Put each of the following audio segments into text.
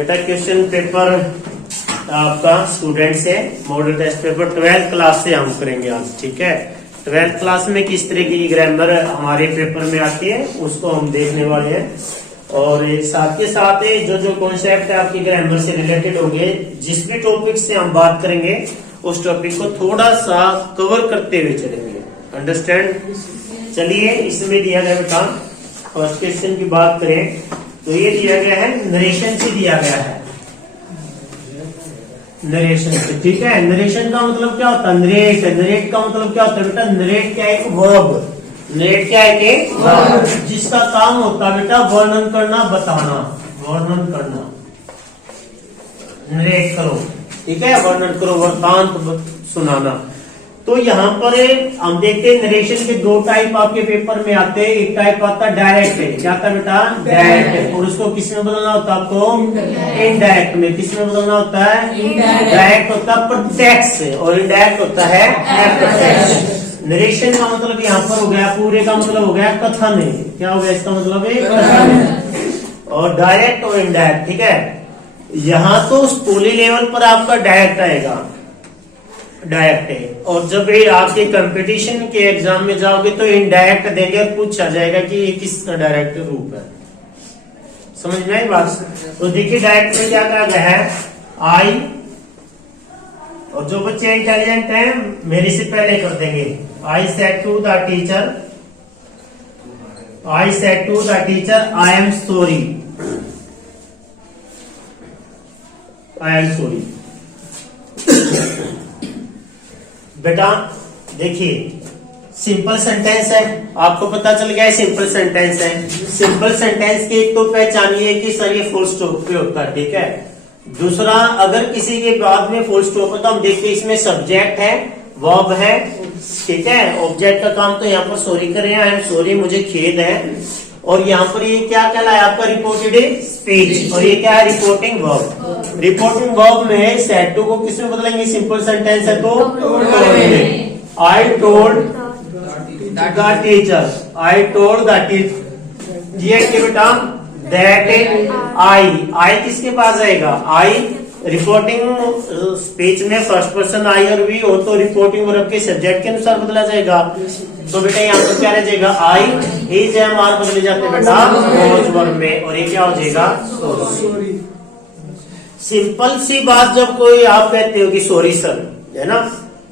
बेटा question paper आपका student से model test paper 12th class से हम करेंगे आज। ठीक है, 12th क्लास में किस तरह की ग्रामर हमारे पेपर में आती है उसको हम देखने वाले हैं। और साथ के साथ जो जो कॉन्सेप्ट है आपकी ग्रामर से रिलेटेड होंगे, जिस भी टॉपिक से हम बात करेंगे उस टॉपिक को थोड़ा सा कवर करते हुए चलेंगे। अंडरस्टैंड? चलिए, इसमें दिया गया बेटा फर्स्ट क्वेश्चन की बात करें तो ये दिया गया है नरेशन से दिया गया है, नरेशन से। ठीक है, नरेशन का मतलब क्या होता है? नरेट। नरेट का मतलब क्या होता है बेटा? नरेट क्या है? एक वर्ब। नरेट क्या है? एक वर्ब जिसका काम होता है बेटा वर्णन करना, बताना, वर्णन करना। नरेट करो, ठीक है, वर्णन करो, वृत्तांत सुनाना। तो यहाँ पर हम देखते हैं नरेशन के दो टाइप आपके पेपर में आते हैं। एक टाइप आता है डायरेक्ट। क्या आता है बेटा? डायरेक्ट। और उसको किस में बदलना होता है आपको? इनडायरेक्ट में। किस में बदलना होता है? डायरेक्ट होता है प्रत्यक्ष से और इनडायरेक्ट होता है अप्रत्यक्ष। नरेशन का मतलब यहाँ पर हो गया, पूरे का मतलब हो गया कथन। क्या हो गया इसका मतलब? कथन। और डायरेक्ट और इनडायरेक्ट। ठीक है, यहाँ तो स्कूली लेवल पर आपका डायरेक्ट आएगा, डायरेक्ट है। और जब ये आपके कंपटीशन के एग्जाम में जाओगे तो इनडायरेक्ट देंगे और पूछा जाएगा कि ये किसका डायरेक्ट रूप है। समझ में आई बात? तो देखिए डायरेक्ट में क्या कहा गया है? आई। और जो बच्चे इंटेलिजेंट हैं मेरे से पहले कर देंगे। I said to the teacher, I said to the teacher I am sorry, I am sorry. बेटा देखिए सिंपल सेंटेंस है, आपको पता चल गया है सिंपल सेंटेंस है। सिंपल सेंटेंस की एक तो पहचानिए कि सर ये फुल स्टॉप पे होता है। ठीक है, दूसरा अगर किसी के बाद में फुल स्टॉप है तो हम देखते हैं इसमें सब्जेक्ट है, वर्ब है। ठीक है, ऑब्जेक्ट का काम तो यहाँ पर सॉरी कर रहे हैं, आई एम सॉरी, मुझे खेद है। और यहाँ पर ये क्या कहलाया आपका? Reported speech. और ये क्या है? Reporting verb. रिपोर्टिंग वर्ब में सेड टू को किसमें बदलेंगे? सिंपल सेंटेंस है तो I told the teacher, I told the teacher. ये बेटा दैट आई किसके पास आएगा? आई। रिपोर्टिंग स्पीच में फर्स्ट पर्सन आई और वी हो तो रिपोर्टिंग वर्ब के सब्जेक्ट के अनुसार बदला जाएगा। तो बेटा यहाँ पर क्या रह जाएगा? आई इज एम आर बदले जाते हैं बेटा क्लोज वर्ब में। और ये क्या हो जाएगा? सॉरी। सिंपल सी बात, जब कोई आप कहते हो कि सॉरी सर, है ना,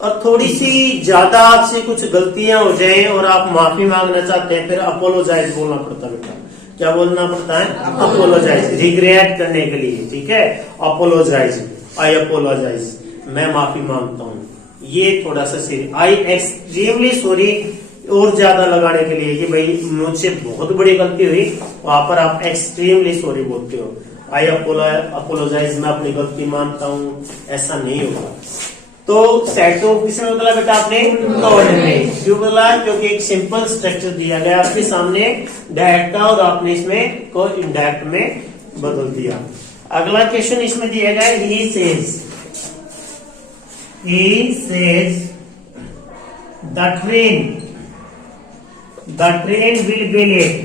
और थोड़ी सी ज्यादा आपसे कुछ गलतियां हो जाए और आप माफी मांगना चाहते हैं, फिर अपोलोजाइज बोलना पड़ता है बेटा। क्या बोलना पड़ता है? अपोलोजाइज, रिग्रेट करने के लिए। ठीक है, अपोलोजाइज, आई अपोलोजाइज, मैं माफी मांगता हूँ। ये थोड़ा सा सीरियस, आई एक्सट्रीमली सॉरी और ज्यादा लगाने के लिए कि भाई मुझसे बहुत बड़ी गलती हुई, वहां पर आप एक्सट्रीमली सॉरी बोलते हो। आई अपोलोजाइज, मैं अपनी गलती मानता हूँ, ऐसा नहीं होगा। तो सेड टू किसमें बदला बेटा आपने? टोल्ड में। क्यों बदला? क्योंकि एक सिंपल स्ट्रक्चर दिया गया आपके सामने डायरेक्ट का, और आपने इसमें को इनडायरेक्ट में बदल दिया। अगला क्वेश्चन इसमें दिया गया है he says, he says the train will be late,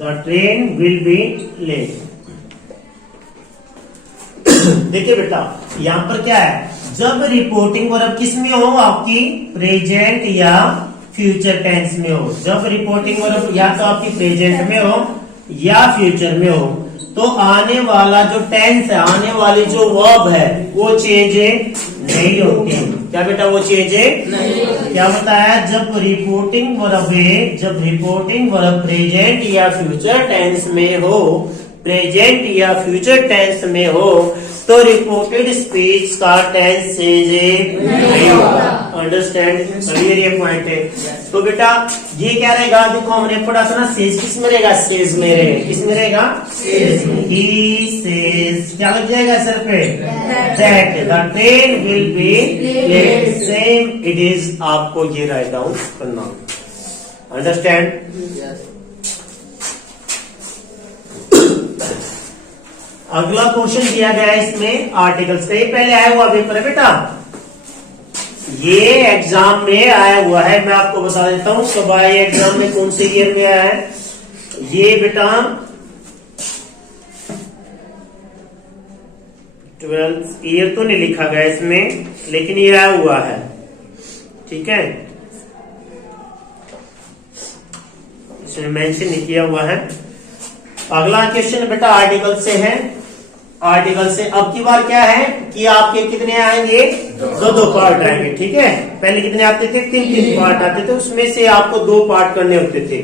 the train will be late। देखिए बेटा यहाँ पर क्या है? जब रिपोर्टिंग वर्ब किस में हो? आपकी प्रेजेंट या फ्यूचर टेंस में हो। जब रिपोर्टिंग वर्ब या तो आपकी प्रेजेंट में हो या फ्यूचर में हो तो आने वाला जो टेंस है, आने वाली जो वर्ब है वो चेंज नहीं होती। क्या बेटा? वो चेंज नहीं। क्या बताया? जब रिपोर्टिंग वर्ब है, जब रिपोर्टिंग वर्ब प्रेजेंट या फ्यूचर टेंस में हो, प्रेजेंट या फ्यूचर टेंस में हो तो रिपोर्टेड स्पीच का टेंस चेंज नहीं होगा। अंडरस्टैंड? क्लियर ये पॉइंट है। तो बेटा ये क्या रहेगा? देखो हमने पढ़ा था ना, सेज किस में रहेगा? सेज में रहेगा। किस में रहेगा? सेज में। ही सेज क्या लग जाएगा सर पे? That the train will be late. Same it is, आपको ये राइट डाउन करना। अंडरस्टैंड? अगला क्वेश्चन दिया गया है इसमें आर्टिकल्स का। ये पहले आया हुआ पेपर है बेटा, ये एग्जाम में आया हुआ है। मैं आपको बता देता हूं कब आया एग्जाम में, कौन से ईयर में आया है ये बेटा। 12th ईयर तो नहीं लिखा गया इसमें, लेकिन ये आया हुआ है, ठीक है, इसमें मेंशन नहीं किया हुआ है। अगला क्वेश्चन बेटा आर्टिकल से है। आर्टिकल से अब की बार क्या है कि आपके कितने आएंगे, दो पार्ट आएंगे, ठीक है। पहले कितने आते थे, तीन पार्ट आते थे, उसमें से आपको 2 पार्ट करने होते थे,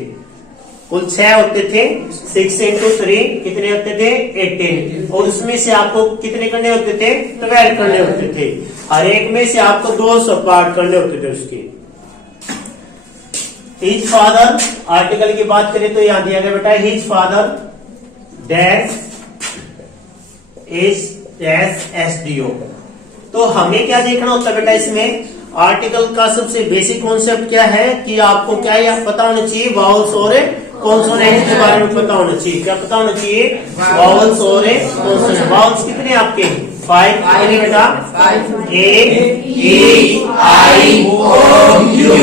कुल 6 होते थे। 6 into 3 कितने होते थे, 18, और उसमें से आपको कितने करने होते थे, 12 करने होते थे। हर एक में से आपको 200 पार्ट करने होते थे उसके। हिज फादर, आर्टिकल की बात करें तो यहां दिया गया बेटा, his father dash is dash SDO। तो हमें क्या देखना होता है बेटा इसमें, आर्टिकल का सबसे बेसिक कॉन्सेप्ट क्या है कि आपको क्या पता होना चाहिए, वावल्स और कॉन्सोनेंट के बारे में पता होना चाहिए। क्या पता होना चाहिए, वावल्स और कॉन्सोनेंट। वावल्स कितने आपके, 5 कितने बेटा, A E I O U।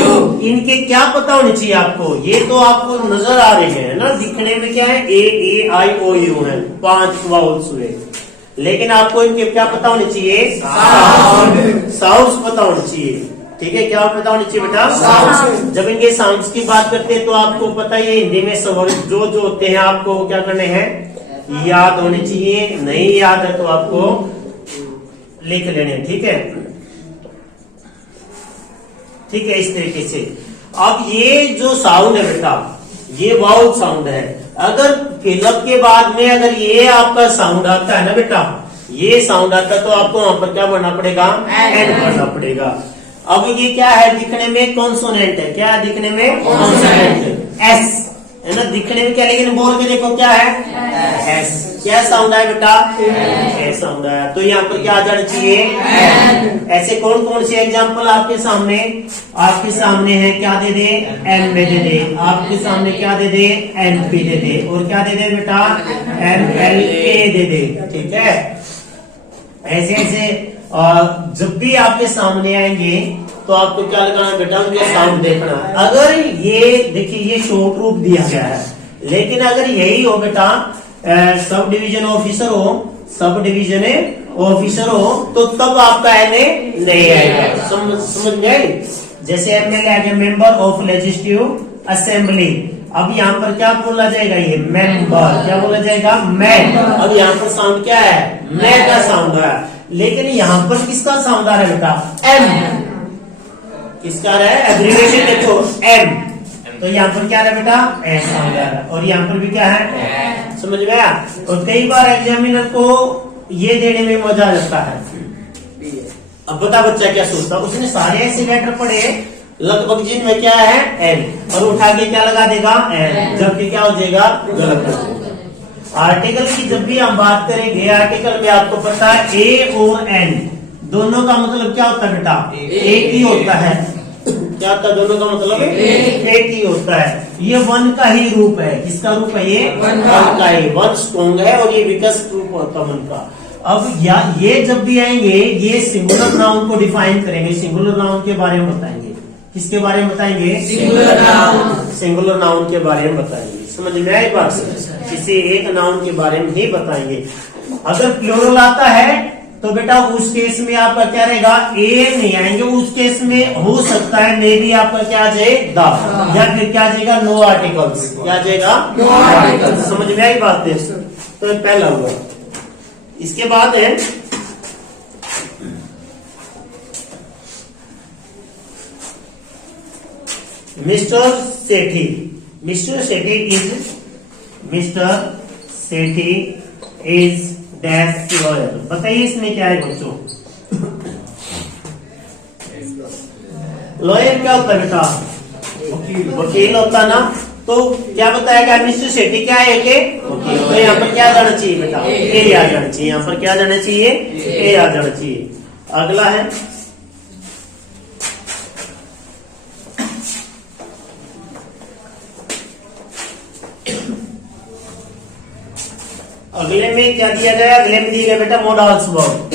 इनके क्या पता होनी चाहिए आपको, ये तो आपको नजर आ रहे हैं ना, दिखने में क्या है, A I O U है, 5 वावल्स हुए, लेकिन आपको इनके क्या पता होने चाहिए, साउंड्स पता होने चाहिए, ठीक है। क्या पता होने चाहिए बेटा, साउंड्स। जब इनके साउंड्स की बात करते हैं तो आपको पता है हिंदी में स्वर जो होते हैं आपको क्या करने हैं, याद होने चाहिए। नहीं याद है तो आपको लिख लेने, ठीक है, ठीक है, इस तरीके से। अब ये जो साउंड है बेटा, ये वाउल साउंड है। अगर फिलअप के बाद में अगर ये आपका साउंड आता है ना बेटा, ये साउंड आता है तो आपको वहां पर क्या पढ़ना पड़ेगा, एन पढ़ना पड़ेगा। अब ये क्या है, दिखने में कॉन्सोनेंट है, क्या है दिखने में, कॉन्सोनेंट, एस है ना, दिखने में क्या, लेकिन बोल के देखो क्या है, एस। क्या साउंड है बेटा, एस साउंड है। तो यहाँ पर क्या आ जाना चाहिए, ऐसे कौन कौन से एग्जाम्पल आपके सामने है, क्या दे दे, एम में दे दे, आपके सामने क्या दे दे, एन पी दे दे, और क्या दे दे बेटा, एम एल ए दे दे, ठीक है। ऐसे ऐसे जब भी आपके सामने आएंगे तो आपको क्या लगाना बेटा, उनके साउंड देखना। अगर ये देखिए ये शॉर्ट रूप दिया गया है, लेकिन अगर यही हो बेटा, सब डिवीजन ऑफिसर हो, सब डिवीजन ऑफिसर हो, तो तब आपका एनए नहीं आएगा, समझ गए। जैसे एमएलए आ गया, मेंबर ऑफ लेजिस्लेटिव असेंबली। अब यहाँ पर क्या बोला जाएगा, ये मेंबर, क्या बोला जाएगा, मैं। अब यहाँ पर साउंड क्या है, मैं का साउंड है, लेकिन यहाँ पर किसका साउंड आ रहा है बेटा, एम। किसका आ रहा है, एब्रिविएशन देखो, एम। तो यहाँ पर क्या आ रहा है बेटा, एस साउंड आ रहा है, और यहाँ पर भी क्या है, समझ गया। और कई बार एग्जामिनर को ये देने में मजा आ जाता है। अब बता बच्चा क्या सोचता, उसने सारे ऐसे लेटर पढ़े लगभग जिनमें क्या है, एन, और उठा के क्या लगा देगा, एन, जबकि क्या हो जाएगा, गलत। आर्टिकल की जब भी हम बात करेंगे, आर्टिकल में आपको पता है ए और एन दोनों का मतलब क्या होता है बेटा, एक ही होता है। क्या होता है, दोनों का मतलब एक ही होता है। ये वन का ही रूप है, किसका रूप है, ये वन का ही। वन स्ट्रॉन्ग है और ये विकसित रूप होता है वन का। अब ये जब भी आएंगे, ये सिंगुलर नाउन को डिफाइन करेंगे, सिंगुलर नाउन के बारे में बताएंगे। किसके बारे में बताएंगे, सिंगुलर नाउन के बारे में बताएंगे। समझ में आई बात, किसी एक नाउन के बारे में ही बताएंगे। अगर प्लूरल आता है तो बेटा उस केस में आपका क्या रहेगा, ए नहीं आएंगे, उस केस में हो सकता है मे भी आपका क्या आ जाए, द, या फिर क्या आ जाएगा, नो आर्टिकल्स। क्या आ जाएगा, नो आर्टिकल्स। समझ में आई बात है। तो पहला हुआ, इसके बाद है mister Sethi. Mister Sethi is dash lawyer. बताइए इसमें क्या है बच्चों, लॉयर क्या होता है बेटा, वकील होता ना। तो क्या बताएगा, मिस्टर सेठी क्या है, के वकील। तो यहाँ पर क्या जाना चाहिए बेटा, ए आ जाना चाहिए। यहाँ पर क्या जाना चाहिए, ए आ जाना चाहिए। अगला है अगले में क्या दिया गया, अगले में दिया गया बेटा मॉडल्स वर्ब।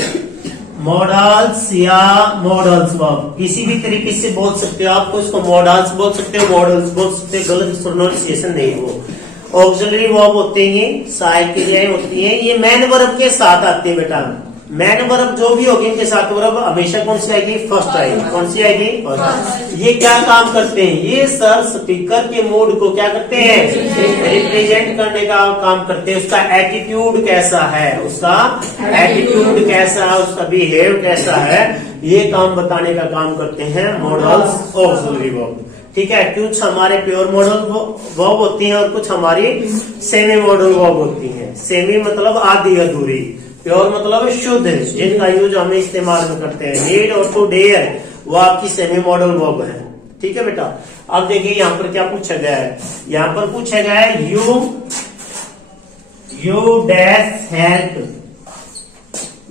मॉडल्स या मॉडल्स वर्ब किसी भी तरीके से बोल सकते हो, आपको इसको मॉडल्स बोल सकते हो, मॉडल्स बोल सकते हो, गलत प्रोनाउंसिएशन नहीं। वो ऑक्सिलरी वर्ब होते हैं, साइकिलें होती हैं, ये मेन वर्ब के साथ आते हैं बेटा। मैन वर्ब जो भी होगी इनके साथ वर्ब हमेशा कौन सी आएगी? फर्स्ट आएगी। कौन सी आएगी? फर्स्ट। ये क्या काम करते हैं? ये सर स्पीकर के मूड को क्या करते हैं? रिप्रेजेंट करने का काम करते हैं। उसका एटीट्यूड कैसा है, उसका एटीट्यूड कैसा है, उसका बिहेव कैसा है, ये काम बताने का काम करते हैं मॉडल्स ऑक्सिलरी वर्ब। ठीक है, कुछ हमारे प्योर मॉडल वर्ब होती हैं और कुछ हमारी सेमी मॉडल वर्ब होती हैं। सेमी मतलब आधी अधूरी, प्योर मतलब शुद्ध, जिनका यूज हम इस्तेमाल में करते हैं। नीड और टू डेयर वो आपकी सेमी मॉडल वर्ब है। ठीक है बेटा, अब देखिए यहाँ पर क्या पूछा गया है। यहाँ पर पूछा गया है you dash help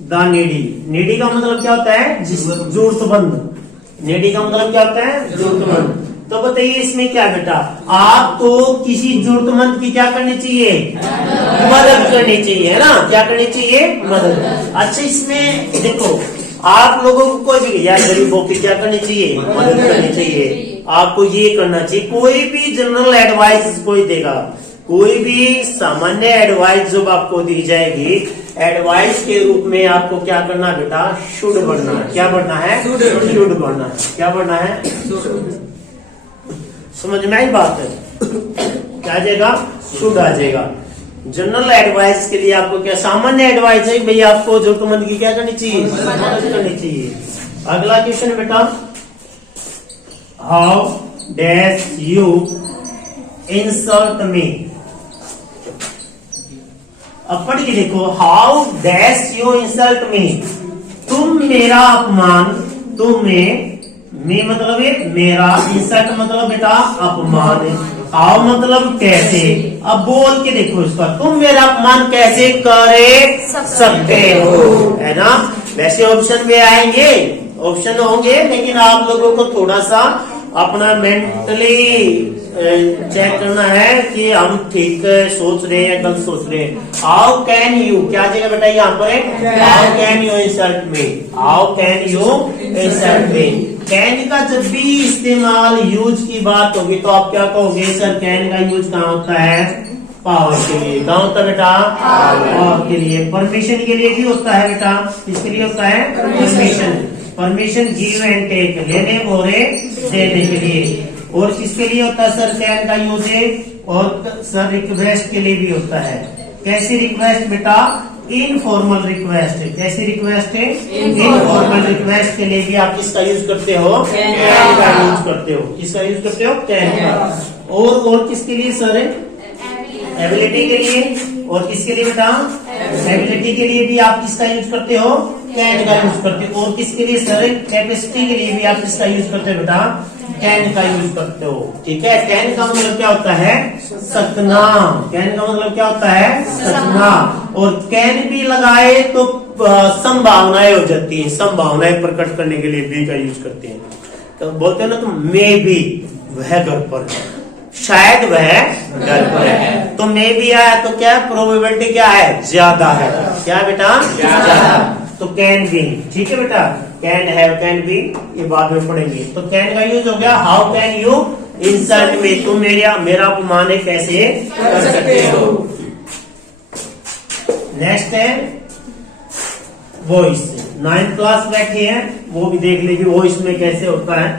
the needy. Needy का मतलब क्या होता है? जरूरतमंद। नीडी का मतलब क्या होता है? जरूरतमंद। तो बताइए इसमें क्या बेटा, आपको किसी जरूरतमंद की क्या करनी चाहिए? मदद करनी चाहिए, है ना? क्या करनी चाहिए? मदद। अच्छा, इसमें देखो आप लोगों को कोई भी यार गरीबों की क्या करनी चाहिए? मदद करनी चाहिए। आपको ये करना चाहिए। कोई भी जनरल एडवाइस कोई देगा, कोई भी सामान्य एडवाइस जब आपको दी जाएगी, एडवाइस के रूप में आपको क्या करना बेटा? शुड बनना है। क्या बनना है? शुड बनना है। क्या बनना है? समझ में आई बात है? क्या आ जाएगा? शुड आ जाएगा। जनरल एडवाइस के लिए आपको क्या, सामान्य एडवाइस है भाई आपको जरूरतमंद की क्या करनी चाहिए? मदद करनी चाहिए। अगला क्वेश्चन है बेटा, how dash you insult me. अब पढ़ के देखो, how dash you insult me. तुम मेरा अपमान, तुम्हें, मैं मतलब है मेरा, इंसल्ट मतलब बेटा अपमान, हाउ मतलब कैसे। अब बोल के देखो इसका, तुम मेरा अपमान कैसे करे सकते हो, है ना? वैसे ऑप्शन में आएंगे, ऑप्शन होंगे, लेकिन आप लोगों को थोड़ा सा अपना मेंटली चेक करना है कि हम ठीक सोच रहे हैं, गलत सोच रहे हैं। हाउ कैन यू, क्या जगह बेटा यहाँ पर है? How can you insult me, how can you insult me. Can का जब भी इस्तेमाल यूज की बात होगी तो आप क्या कहोगे? सर कैन का यूज कहाँ होता है? पावर के लिए। कहाँ होता है बेटा? पावर के लिए। परमिशन के लिए भी होता है बेटा। किसके लिए होता है? Permission. Permission give and take, लेने बोले देने के लिए। और किसके लिए होता है सर कैन का यूज है? और सर रिक्वेस्ट के लिए भी होता है। कैसी रिक्वेस्ट बेटा? इनफॉर्मल रिक्वेस्ट है। कैसी रिक्वेस्ट है? इनफॉर्मल रिक्वेस्ट के लिए भी आप किसका यूज करते हो? कैन का यूज करते हो। किसका यूज करते हो? कैन का। और किसके लिए सर? एबिलिटी के लिए। और किसके लिए बेटा? एबिलिटी के लिए भी आप किसका यूज करते हो? कैन का यूज करते हो। और किसके लिए सर? कैपेसिटी के लिए भी आप किसका यूज करते हो बेटा? कैन का यूज करते हो। ठीक है, कैन का मतलब क्या होता है? सकना। कैन का मतलब क्या होता है? सकना। और कैन भी लगाए तो संभावनाएं हो जाती हैं, संभावनाएं प्रकट करने के लिए भी का यूज करते हैं। तो बोलते हैं ना, तो मे बी, वह घर पर है, शायद वह घर पर है। तो मे बी आया तो क्या प्रोबेबिलिटी क्या है? ज्यादा है। क्या बेटा? ज्यादा। तो कैन बी। ठीक है बेटा, कैन हैव, कैन बी, ये बाद में पढ़ेंगे। तो कैन का यूज हो गया, how can you insult me, तुम मेरा अपमान कैसे कर सकते हो। नेक्स्ट है वॉइस। 9th क्लास बैठी है, वो भी देख लेगी वॉइस में कैसे होता है।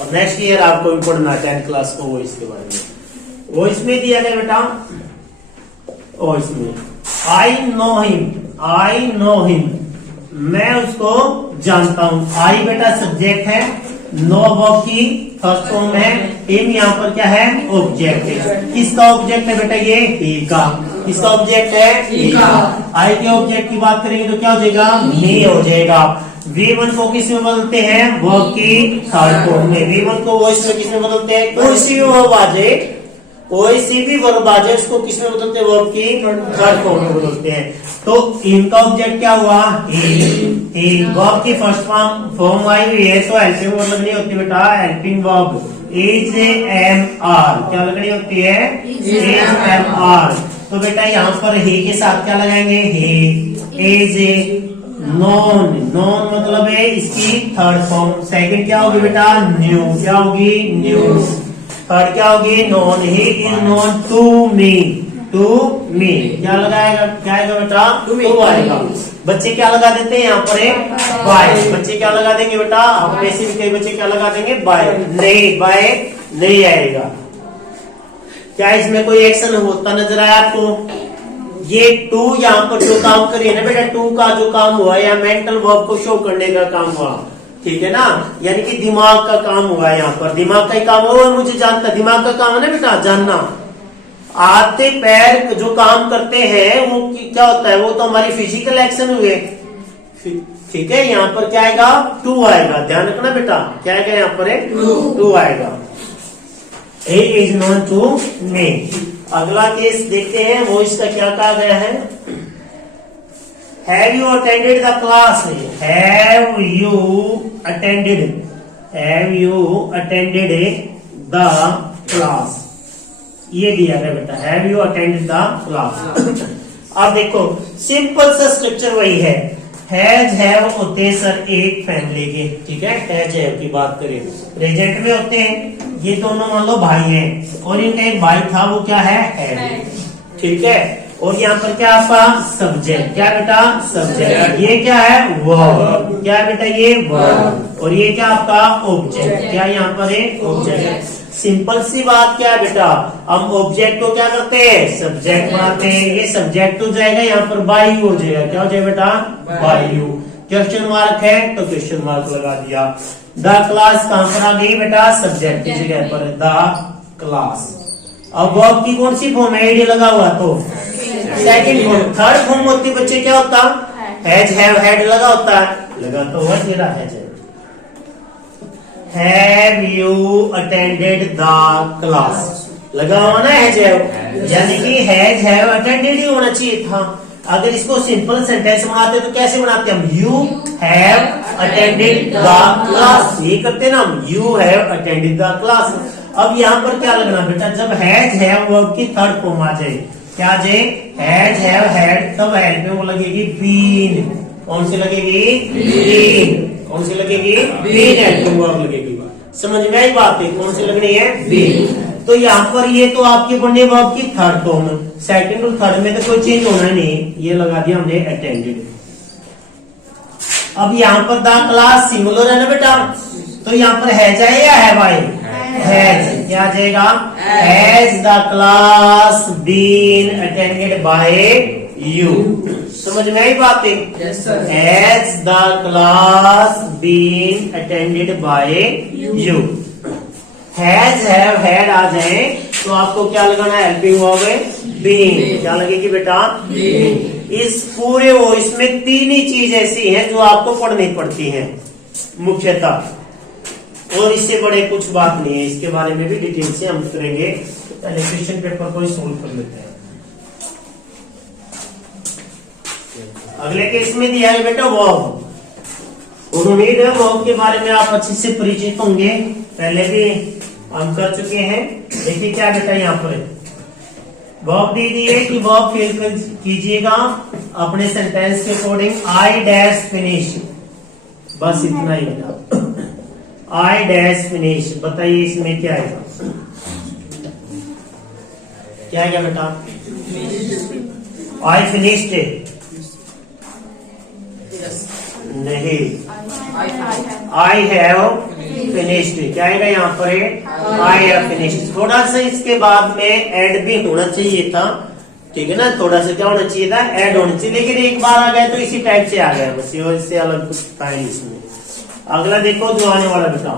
और नेक्स्ट ईयर आपको भी पढ़ना 10th क्लास को वॉइस के बारे में। वॉइस में दिया गया बेटा, वॉइस में I know him, I know him, मैं उसको जानता हूं। आई बेटा सब्जेक्ट है, नो वर्ब की फर्स्ट फॉर्म है, हिम यहाँ पर क्या है? ऑब्जेक्ट है। किसका ऑब्जेक्ट है बेटा? ये ही का। किसका ऑब्जेक्ट है? ही का। आई के ऑब्जेक्ट की बात करेंगे तो क्या हो जाएगा? मी हो जाएगा। V1 को किस में बदलते हैं? वर्ब की थर्ड फॉर्म में। V1 को वॉइस में किस में बदलते हैं? कोई सी वर्ब आ जाए, कोई सी भी वर्ब आ जाए उसको किस में बदलते हैं? वर्ब की थर्ड फॉर्म में बदलते हैं। तो इनका ऑब्जेक्ट क्या हुआ? ही। वर्ब की फर्स्ट फॉर्म आई हुई है तो हेल्पिंग वर्ब लगनी होती है बेटा, helping verb is am are. क्या लगनी होती है? Is am are. तो बेटा यहाँ पर ही के साथ क्या लगाएंगे? ही इज नॉन। नॉन मतलब है इसकी थर्ड फॉर्म। सेकंड क्या होगी बेटा? न्यू। क्या होगी? न्यू। थर्ड क्या होगी? Known. He is known to me. To me, क्या लगाएगा, क्या आएगा बेटा, To me. टू आएगा। बच्चे क्या लगा देते हैं यहाँ पर, बाय। बच्चे क्या लगा देंगे बेटा, आप में से भी कई बच्चे क्या लगा देंगे, बाय। नहीं, बाय नहीं आएगा। क्या इसमें कोई एक्शन होता नजर आया आपको? ये टू यहाँ पर जो काम करिए ना बेटा, टू का जो काम हुआ या मेंटल वर्ब को शो करने का काम हुआ, ठीक है ना, यानी कि दिमाग का काम हुआ है। यहाँ पर दिमाग का ही काम हुआ, मुझे जानता, दिमाग का काम है ना बेटा, जानना। आते पैर जो काम करते हैं वो क्या होता है, वो तो हमारी फिजिकल एक्शन हुए, ठीक है। यहाँ पर क्या आएगा, टू आएगा, ध्यान रखना बेटा, क्या आएगा यहाँ पर, टू आएगा। ए इज नोन टू मी। अगला केस देखते हैं, वो इसका क्या कहा गया है, have you attended the class, have you attended the class, ये दिया गया बेटा, have you attended the class. अब देखो सिंपल सा स्ट्रक्चर वही है, हैज हैव होते हैं सर एक फैमिली के, ठीक है। हैज हैव की बात करें, प्रेजेंट में होते हैं, ये दोनों मान लो भाई हैं और इनका एक भाई था, वो क्या है, ठीक है। और यहाँ पर क्या आपका सब्जेक्ट, क्या बेटा, सब्जेक्ट। ये क्या है, वर्ब, क्या है बेटा, ये वर्ब। और ये क्या आपका ऑब्जेक्ट, क्या यहाँ पर है, ऑब्जेक्ट। सिंपल सी बात क्या है बेटा, हम ऑब्जेक्ट को क्या करते हैं, सब्जेक्ट बनाते हैं। ये सब्जेक्ट हो जाएगा, यहाँ पर बाई हो जाएगा, क्या हो जाएगा बेटा, बाई यू। क्वेश्चन मार्क है तो क्वेश्चन मार्क लगा दिया। द क्लास कहां पर आ गई बेटा, सब्जेक्ट की जगह पर, द क्लास। अब वर्ब की कौन सी फॉर्म है, एडी लगा हुआ तो सेकंड फॉर्म। थर्ड फॉर्म होती बच्चे क्या होता, हैज हैव हैड लगा होता है, लगा तो हुआ तेरा has. Have you attended the class, लगा हुआ ना हैज हैव, यानी कि हैज हैव अटेंडेड ही होना चाहिए था। अगर इसको सिंपल सेंटेंस बनाते तो कैसे बनाते हम, you have attended the class, ये करते ना हम, you have attended the class. अब यहाँ पर क्या लगना बेटा, जब हैज हैव वर्ब की थर्ड फॉर्म आ जाए, क्या जाए, हैज हैव हैड, तब हेल्प में वो लगेगी बीन। कौन सी लगेगी, बीन। कौन सी लगेगी, बीन हेल्प में वर्ब लगेगी। समझ में आई बात है, कौन सी लगनी है, बीन। तो यहाँ पर ये तो आपके बने वर्ब की थर्ड फॉर्म, सेकंड और थर्ड में तो कोई चेंज होना नहीं, ये लगा दिया हमने अटेंडेड। अब यहाँ पर द क्लास सिंगुलर है ना बेटा, तो यहाँ पर हैज आए या हैव आए, हैज। क्या आ जाएगा, has the class been attended by you. समझ में आई बात है, has the class been attended by you. Has have had आ जाए तो आपको क्या लगाना है, हेल्पिंग वर्ब है, बीन। क्या लगेगी बेटा, बीन। इस पूरे वो इसमें तीन ही चीज ऐसी हैं जो आपको पढ़नी पड़ती हैं मुख्यतः, और इससे बड़े कुछ बात नहीं है। इसके बारे में भी डिटेल से हम करेंगे, पहले क्वेश्चन पेपर को सोल्व कर लेते हैं। अगले केस में दिया है बेटा वर्ब, और उम्मीद है वर्ब के बारे में आप अच्छे से परिचित होंगे, पहले भी हम कर चुके हैं। देखिए क्या बेटा यहाँ पर वर्ब दे दी है कि वर्ब फिल कीजिएगा अपने सेंटेंस के अकॉर्डिंग। आई डैश फिनिश, बस इतना ही बेटा, आई डैश फिनिश। बताइए इसमें क्या है, क्या है बेटा, आई फिनिश्ड नहीं, आई हैव फिनिश्ड। क्या आएगा यहाँ पर, आई हैव फिनिश्ड। थोड़ा सा इसके बाद में ऐड भी होना चाहिए था, ठीक है ना, थोड़ा सा क्या होना चाहिए था, ऐड होना चाहिए, लेकिन एक बार आ गया तो इसी टाइप से आ गया, बस ये इससे अलग कुछ था नहीं इसमें। अगला देखो जो आने वाला बेटा,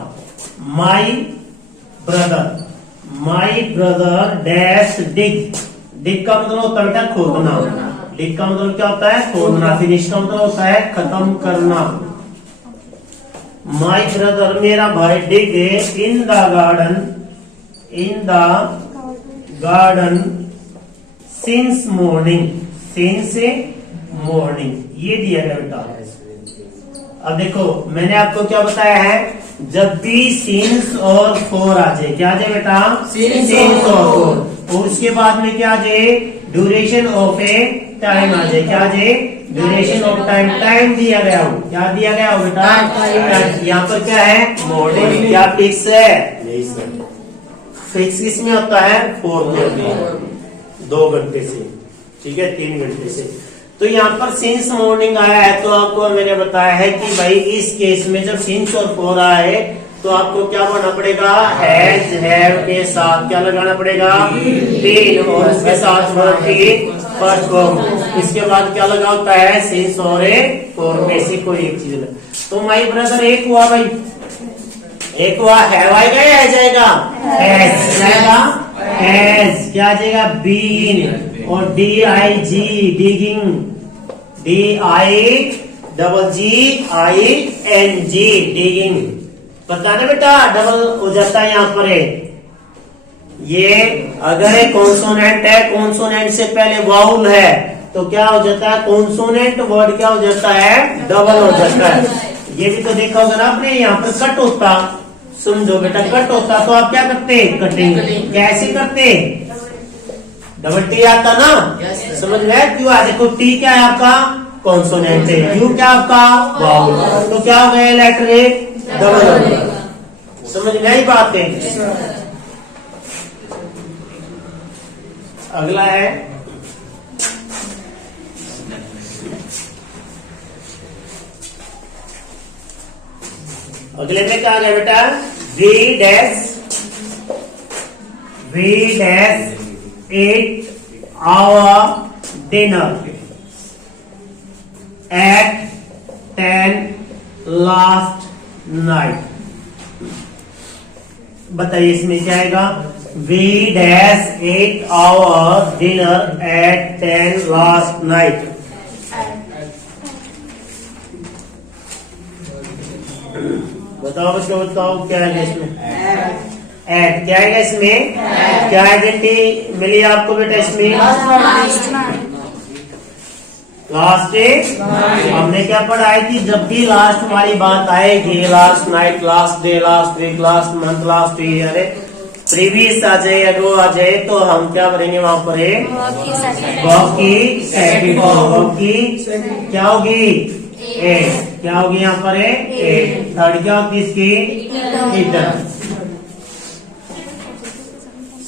माई ब्रदर डैश डिग। डिग का मतलब होता है बेटा खोदना, डिग का मतलब क्या होता है, खोदना। फिनिश का मतलब होता है खत्म करना। माई ब्रदर मेरा भाई dig in the garden since morning, ये दिया गया बेटा। अब देखो मैंने आपको क्या बताया है, जब भी सिंस और फोर आ जाए, क्या आ जाए बेटा, सिंस और फोर, और उसके बाद में क्या आ जाए, ड्यूरेशन ऑफ ए टाइम आ जाए। क्या आ जाए, ड्यूरेशन ऑफ टाइम, टाइम दिया गया हो, क्या दिया गया हो बेटा, यहाँ पर क्या है, मॉर्निंग। क्या फिक्स है, फिक्स किसमें होता है, फोर्थ में। 2 घंटे से, ठीक है, 3 घंटे से। तो यहाँ पर सिंस मॉर्निंग आया है, तो आपको मैंने बताया है कि भाई इस केस में जब सिंस और फॉर आए तो आपको क्या करना पड़ेगा, हैज हैव के साथ क्या लगाना पड़ेगा, बीन, और उसके साथ वर्ब की फर्स्ट फॉर्म। इसके बाद क्या लगा होता है, सिंस और फॉर में से कोई एक चीज। तो माई ब्रदर एक हुआ भाई, एक हुआ हैव आएगा या हैज आएगा, हैज आएगा, हैज क्या आ जाएगा, बीन, और DIG डिगिंग, DIGGING डिगिंग, पता ना बेटा, डबल हो जाता है यहाँ पर है। ये अगर एक कॉन्सोनेंट है, कॉन्सोनेंट से पहले वाउल है, तो क्या हो जाता है, कॉन्सोनेंट वर्ड क्या हो जाता है, डबल हो जाता है। ये भी तो देखा होगा ना आपने, यहाँ पर कट होता, समझो बेटा, कट होता तो आप क्या करते, कटिंग। कैसे करते, डबल टी आता ना, समझ गए, क्यों आ, देखो टी क्या है आपका, कॉन्सोनेंट है, यू क्या आपका, वाउल, तो क्या हो गया, लेटर ए डबल हो गया। समझ गई बात है। अगला है अगले में क्या आ गया बेटा, we dash eat our dinner at 10 last night। बताइए इसमें क्या आएगा, we dash ate our dinner at 10 last night। बताओ बच्चों, बताओ क्या है इसमें, एट क्या है इसमें, क्या आइडेंटिटी मिली आपको बेटा इसमें, लास्ट डे। हमने क्या पढ़ाई थी, जब भी लास्ट वाली बात आएगी, last night, last day, last week, last month, last year, previous आ जाए, अगो आ जाए, तो हम क्या करेंगे वहां पर, वर्ब की सेकंड फॉर्म, वर्ब की क्या होगी, एट, क्या होगी यहाँ पर, एट, थर्ड क्या होगी इसकी, ईटर।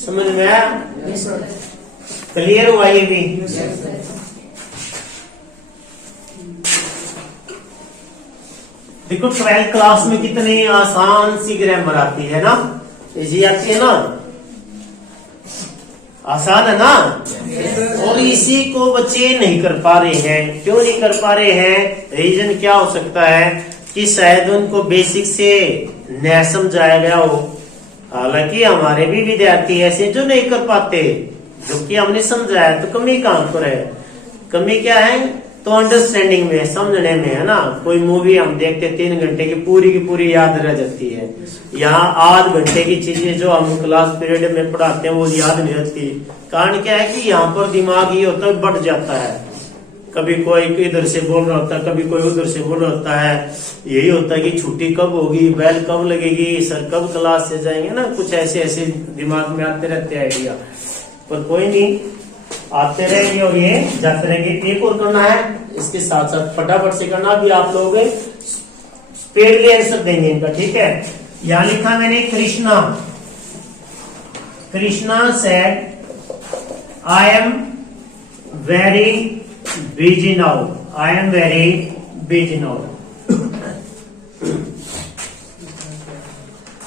समझ में आया, क्लियर हुआ ये भी। देखो 12th क्लास में कितनी आसान सी ग्रामर आती है ना, इजी आती है ना, आसान है ना। और इसी को बच्चे नहीं कर पा रहे हैं, क्यों नहीं कर पा रहे हैं, रीजन क्या हो सकता है कि शायद उनको बेसिक से न समझाया गया हो। हालांकि हमारे भी विद्यार्थी ऐसे जो नहीं कर पाते, जो कि हमने समझाया, तो कमी कहाँ पर है, कमी क्या है, तो अंडरस्टैंडिंग में, समझने में, है ना। कोई मूवी हम देखते 3 घंटे की पूरी याद रह जाती है, यहाँ आध घंटे की चीजें जो हम क्लास पीरियड में पढ़ाते हैं वो याद नहीं रहती। कारण क्या है कि यहाँ पर दिमाग ये होता है, बढ़ जाता है, कभी कोई इधर से बोल रहा होता है, कभी कोई उधर से बोल रहा होता है। यही होता है कि छुट्टी कब होगी, बेल कब लगेगी, सर कब क्लास से जाएंगे ना, कुछ ऐसे दिमाग में आते रहते आइडिया, पर कोई नहीं, आते रहेंगे और ये जाते रहेंगे। एक और करना है, इसके साथ साथ फटाफट से करना, भी आप लोग स्पीडली आंसर देंगे इनका, ठीक है। यहां लिखा मैंने, Krishna said I am very busy now, I am very busy now.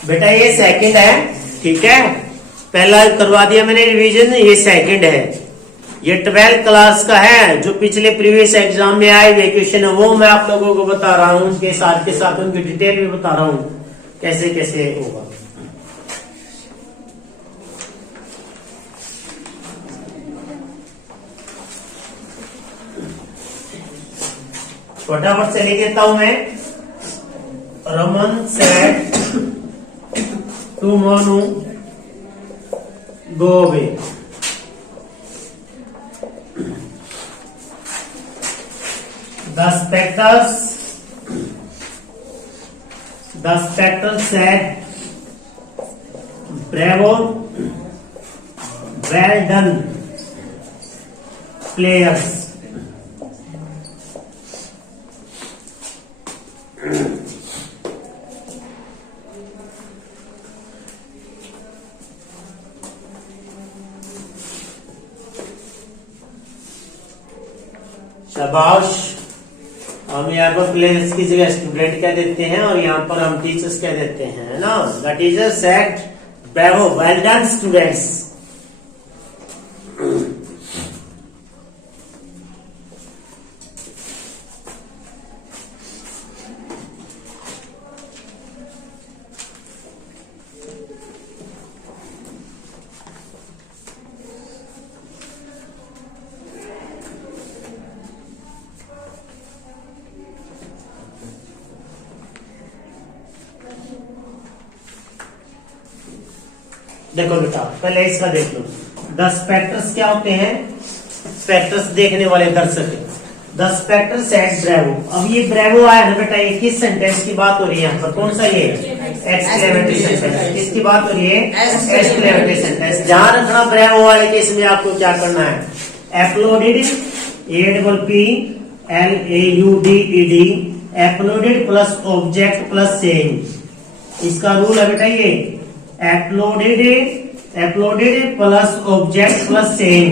बेटा ये सेकंड है, ठीक है, पहला करवा दिया मैंने रिवीजन, ये सेकंड है, ये 12th क्लास का है, जो पिछले प्रीवियस एग्जाम में आए हुए क्वेश्चन है वो मैं आप लोगों को बता रहा हूं, उनके साथ के साथ उनकी डिटेल भी बता रहा हूं कैसे कैसे होगा। फटाफट से लिख देता हूं मैं। Raman said to Monu go away. The spectators said, "Bravo, well done, players." शाबाश। हम यहाँ पर प्लेयर्स की जगह स्टूडेंट कह देते हैं और यहाँ पर हम टीचर्स कह देते हैं, है ना। The teacher said bravo, well done students. देखो बेटा पहले इसका देख लो। 10 स्पेक्टर्स क्या होते हैं? स्पेक्टर्स देखने वाले दर्शक। 10 स्पेक्टर सेट ब्रेवो। अब ये ब्रेवो आया ना बेटा, ये किस सेंटेंस की बात हो रही है यहाँ पर? कौन सा ये? Exclamatory sentence. किसकी बात हो रही है? Exclamatory sentence. ध्यान रखना ब्रेवो वाले केस में आपको क्या करना है? Uploaded, APPLAUDED, uploaded plus object plus saying. इसका रूल है बेटा ये, uploaded plus object plus saying.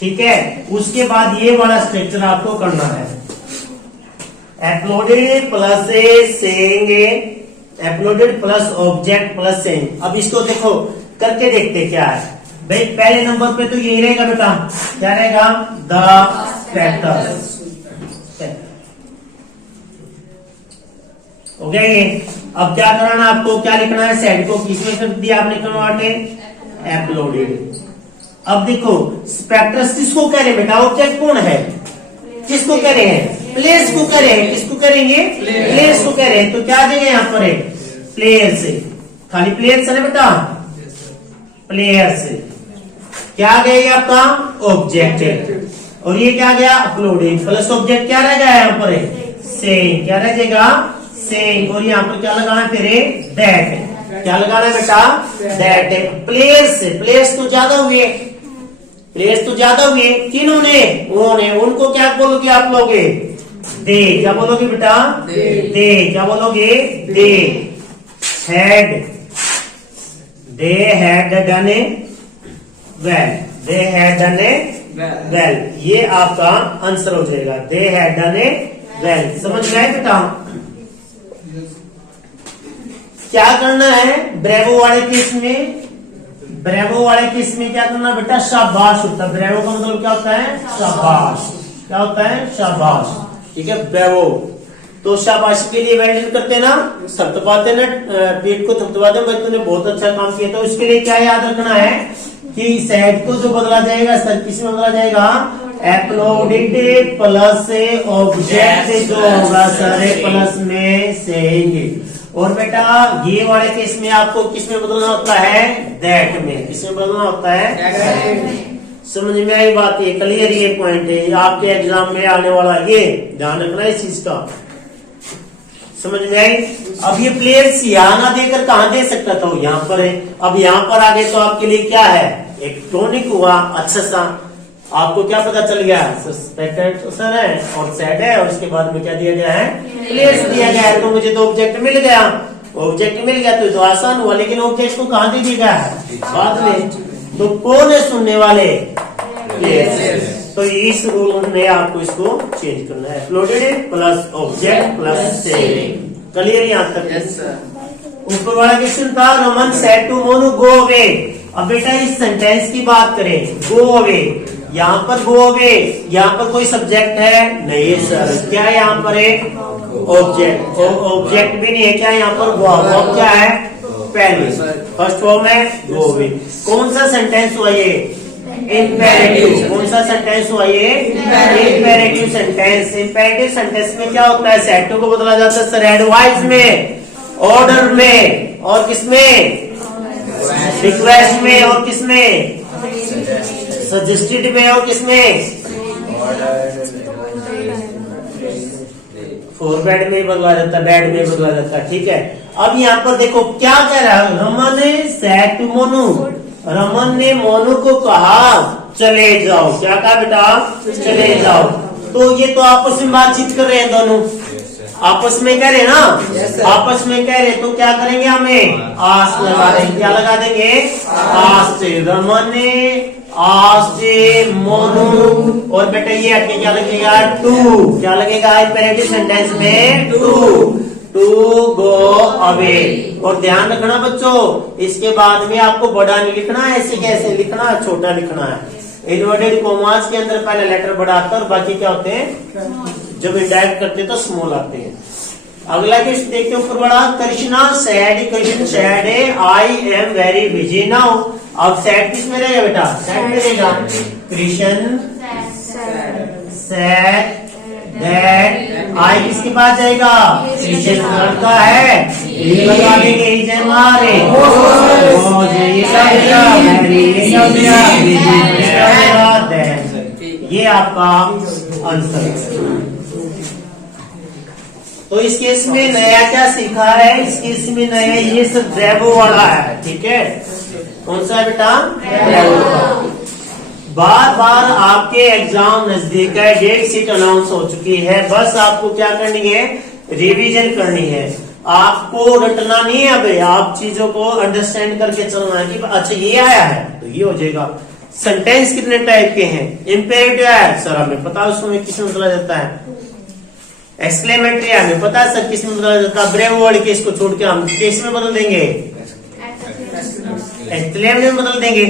ठीक है, उसके बाद ये वाला स्ट्रक्चर आपको करना है। Uploaded plus saying, uploaded plus object plus saying. अब इसको देखो करके देखते क्या है भाई। पहले नंबर पे तो यही रहेगा बेटा, क्या रहेगा? The spectres. हो गया ये। अब क्या कराना आपको? क्या लिखना है? सेट को किसमें कर दिया आपने कन्वर्टेड? अपलोडेड। अब देखो स्पेक्टर्स किसको कह रहे हैं बेटा? ऑब्जेक्ट कौन है? किसको कह रहे हैं? प्लेयर्स को कह रहे हैं। किसको कह रहे हैं? प्लेयर्स को कह रहे हैं। तो क्या देंगे यहाँ पर? प्लेयर्स। खाली प्लेयर्स है ना बेटा? प्लेयर्स। क्या गया ये आपका? ऑब्जेक्ट। और ये क्या गया? Uploaded plus object. क्या रह गया यहाँ पर? सेइंग। क्या रह जाएगा? सेइंग। और यहाँ पर क्या लगाना है फिर? दैट। क्या लगाना है बेटा? दैट। प्लेयर्स। प्लेयर्स तो ज्यादा हुए, प्लेयर्स तो ज्यादा हुए। किन्होंने? उन्होंने। उनको क्या बोलोगे आप लोग? दे। क्या बोलोगे बेटा? दे। क्या बोलोगे? They had, they had done well, they had done well. ये आपका आंसर हो जाएगा, दे हैड डन वेल। समझ गए बेटा? क्या करना है ब्रेवो वाले केस में? ब्रेवो वाले केस में क्या करना बेटा? शाबाश होता है। ब्रेवो का मतलब क्या होता है? शाबाश। क्या होता है? शाबाश। ठीक है, ब्रेवो। तो शाबाश के लिए वेल्डिंग करते हैं ना, थपथपाते ना, पेट को थपथपाते, भाई तूने बहुत अच्छा काम किया। तो इसके लिए क्या याद रखना है कि सेट को जो बदला जाएगा सर किसमें बदला जाएगा? अपलोडेड प्लस ऑब्जेक्ट जो होगा सर प्लस में सेइंग। और बेटा ये वाले केस में आपको किसमें बदलना होता है? दैट में। किसमें बदलना होता है? समझ में आई बात? ये क्लियर, ये पॉइंट है आपके एग्जाम में आने वाला, ये ध्यान रखना इस चीज का। समझ में आई? अब ये प्लेयर्स यहाँ ना देकर कहाँ दे सकता था? यहाँ पर है। अब यहाँ पर आगे तो आपके लिए क्या है? एक टॉनिक हुआ अच्छा सा। आपको क्या पता चल गया? सस्पेक्टेड सर है और सेड है, और उसके बाद में क्या दिया गया है? प्लेयर्स दिया गया है। तो मुझे तो ऑब्जेक्ट मिल गया, ऑब्जेक्ट मिल गया तो आसान हुआ। लेकिन ऑब्जेक्ट को कहाँ दे दिया है? बाद में। तो कौन है सुनने वाले? प्लेयर्स। तो इस रूल में आपको इसको चेंज करना है। Uploaded plus object plus saying. Clear यहाँ तक? ऊपर वाला क्वेश्चन था, Raman said to Monu go away. अब बेटा इस सेंटेंस की बात करें, गो अवे। यहाँ पर गो अवे, यहाँ पर कोई सब्जेक्ट है? नहीं सर। क्या है यहाँ पर? एक ऑब्जेक्ट। ऑब्जेक्ट भी नहीं है। क्या यहाँ पर? वर्ब। क्या है? पहले फर्स्ट फॉर्म है गो अवे। कौन सा सेंटेंस हुआ ये? इम्पेरेटिव। कौन सा सेंटेंस हुआ ये? Imperative sentence. इम्पेरेटिव सेंटेंस में क्या होता है? सेड टू को बदला जाता है सर एडवाइस में, ऑर्डर में, और किसमें? रिक्वेस्ट में, और किसमें? सजेस्टेड में, और किसमें? फॉरवर्ड में बदला जाता है, बैड में बदला जाता है। ठीक है, अब यहाँ पर देखो क्या कह रहा है? Raman said to Monu. रमन ने मोनू को कहा चले जाओ। क्या कहा बेटा? चले जाओ। तो ये तो आपस में बातचीत कर रहे हैं दोनों, आपस में कह रहे हैं ना, आपस में कह रहे। तो क्या करेंगे? हमें आस लगा देंगे। क्या लगा देंगे? आस से। रमन ने से मोनू, और बेटा ये आगे क्या लगेगा, टू, क्या लगेगा इंपेरेटिव सेंटेंस में, टू गो अवे। और ध्यान रखना बच्चों, इसके बाद में आपको बड़ा नहीं लिखना है, ऐसे कैसे लिखना है, छोटा लिखना है। इन्वर्टेड कॉमास के अंदर पहला लेटर बड़ा आता है और बाकी क्या होते हैं, जब इंडायरेक्ट करते हैं तो स्मॉल आते हैं। अगला क्वेश्चन देखते हैं ऊपर बड़ा, Krishna sad I am very busy now. अब सैड किस में रहेगा बेटा, सैड में रहेगा। कृष्ण सैड दैट आई किसके पास जाएगा, कृष्ण लड़का है, ये लगा देंगे इसे हमारे, ये आपका आंसर। तो इस केस में नया क्या सीखा है, इस केस में नया ये सब ड्रैवो वाला है, ठीक है। कौन सा है बेटा, ड्रैवो। बार बार आपके एग्जाम नजदीक है, डेट शीट अनाउंस हो चुकी है, बस आपको क्या करनी है, रिवीजन करनी है। आपको रटना नहीं है, अबे आप चीजों को अंडरस्टैंड करके चलना है कि अच्छा ये आया है तो ये हो जाएगा। सेंटेंस कितने टाइप के हैं, इंपेरेटिव है सर हमें पता है, उसमें किस में बदला जाता है, एक्सक्लेमेटरी है हमें पता है सर किस में बदला जाता है, ब्रेव वर्ड केस को छोड़ के हम केस में बदल देंगे, एक्सक्लेमेटरी में बदल देंगे।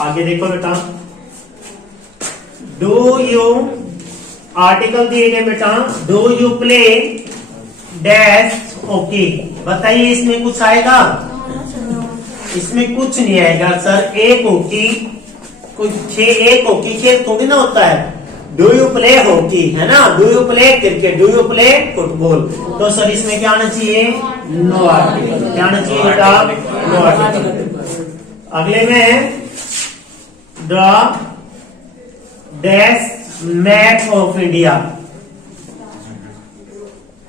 आगे देखो बेटा, डू यू आर्टिकल दिए गए बेटा, do you play dash okay. बताइए इसमें कुछ आएगा, इसमें कुछ नहीं आएगा सर। एक हॉकी, कुछ एक हॉकी खेल थोड़ी ना होता है। डू यू प्ले हॉकी है ना, do you play cricket, do you play football. तो सर इसमें क्या आना चाहिए, नो आर्टिकल। क्या आना चाहिए बेटा, नो आर्टिकल। अगले में the dash map of India,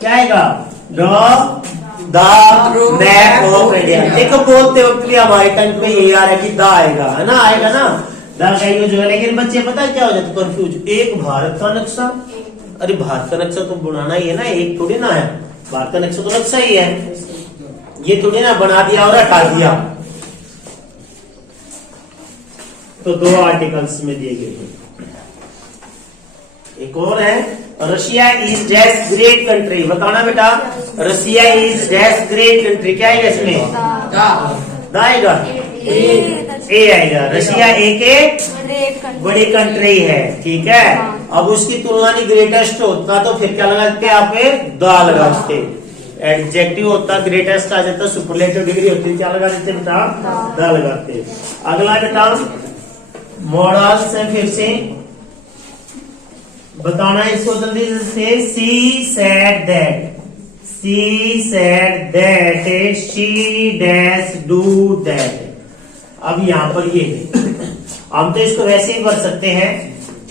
क्या आएगा, द मैप ऑफ इंडिया। देखो बोलते वक्त भी हमारे टंग पे ये आ रहा है कि द आएगा, है ना, आएगा ना, द का यूज होगा। लेकिन बच्चे पता क्या हो जाते कंफ्यूज, एक भारत का नक्शा, अरे भारत का नक्शा तो बनाना ही है ना, एक थोड़ी ना है, भारत का नक्शा तो नक्शा ही है, ये थोड़ी ना बना दिया और हटा दिया। तो दो आर्टिकल्स में दिए गए। एक और है, Russia is dash great country. बताना बेटा, Russia is dash great country, क्या आएगा इसमें, द आएगा, ए आएगा। रशिया एक बड़ी कंट्री है, ठीक है। अब उसकी तुलना नहीं ग्रेटेस्ट होता तो फिर क्या लगाते आप, द लगाते। एडजेक्टिव होता ग्रेटेस्ट आ जाता, सुपरलेटिव डिग्री होती, क्या लगा देते बेटा, द लगाते। अगला बेटा मॉडल से फिर से बताना इसको जल्दी से, she said that, she said that she dash do that. अब यहाँ पर ये हम तो इसको वैसे ही भर सकते हैं,